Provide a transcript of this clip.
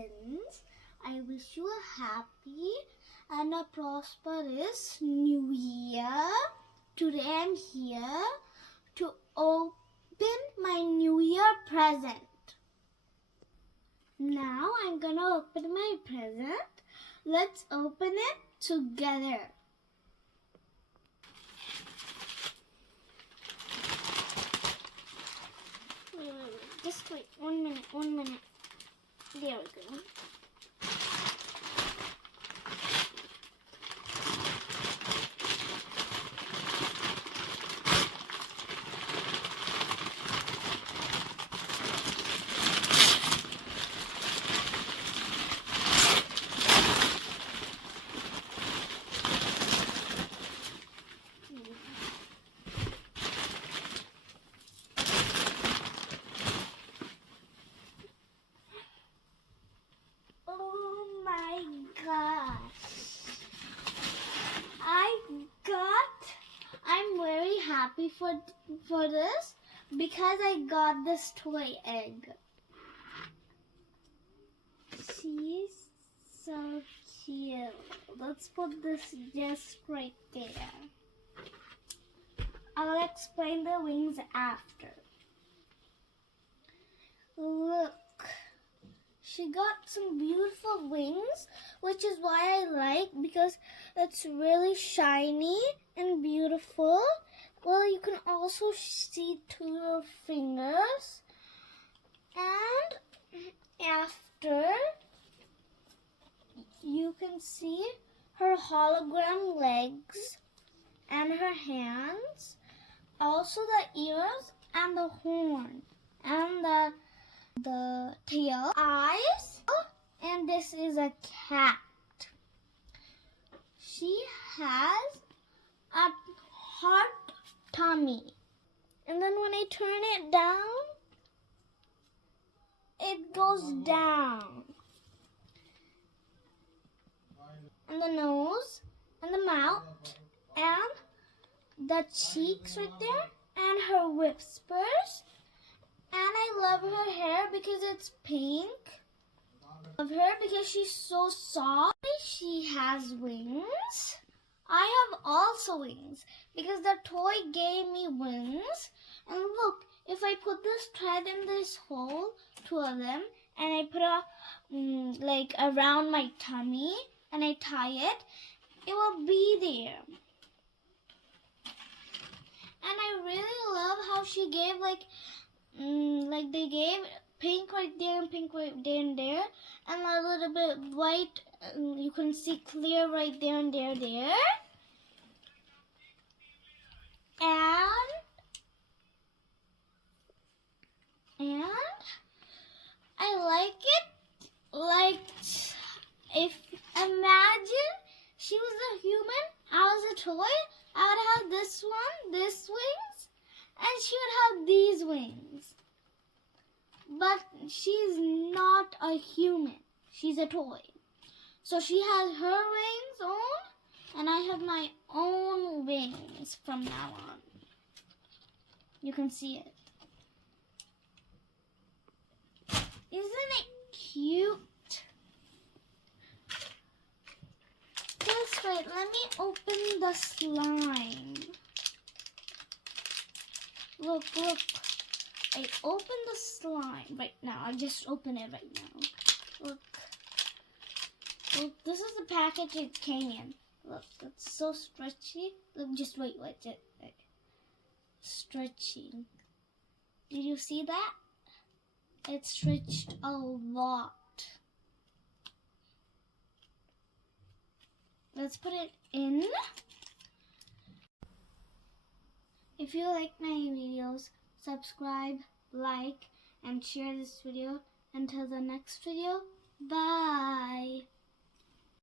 friends. I wish you a happy and a prosperous new year. Today I'm here to open my new year present. Now I'm gonna open my present. Let's open it together. Wait. Just wait 1 minute. There we go. I'm very happy for this because I got this toy egg. She's so cute. Let's put this just right there. I'll explain the wings after. Look. She got some beautiful wings, which is why I like, because it's really shiny and beautiful. Well, you can also see 2 fingers. And after, you can see her hologram legs and her hands, also the ears and the horn and the tail, eyes, and this is a cat. She has a hot tummy, and then when I turn it down, it goes down. And the nose, and the mouth, and the cheeks right there, and her whiskers. And I love her hair because it's pink. I love her because she's so soft. She has wings. I have also wings because the toy gave me wings. And look, if I put this thread in this hole, 2 of them, and I put like around my tummy and I tie it, it will be there. And I really love how she gave they gave pink right there and pink right there and there, and a little bit white. You can see clear right there and there. And I like it. Like, if imagine she was a human, I was a toy, I would have this wings, and she would have these wings. But she's not a human. She's a toy. So she has her wings on, and I have my own wings from now on. You can see it. Isn't it cute? Just wait, let me open the slime. Look. I opened the slime right now. I just opened it right now. Look, this is the package it came in. Look, it's so stretchy. Look, just wait, stretching. Did you see that? It stretched a lot. Let's put it in. If you like my videos, subscribe, like, and share this video. Until the next video, bye.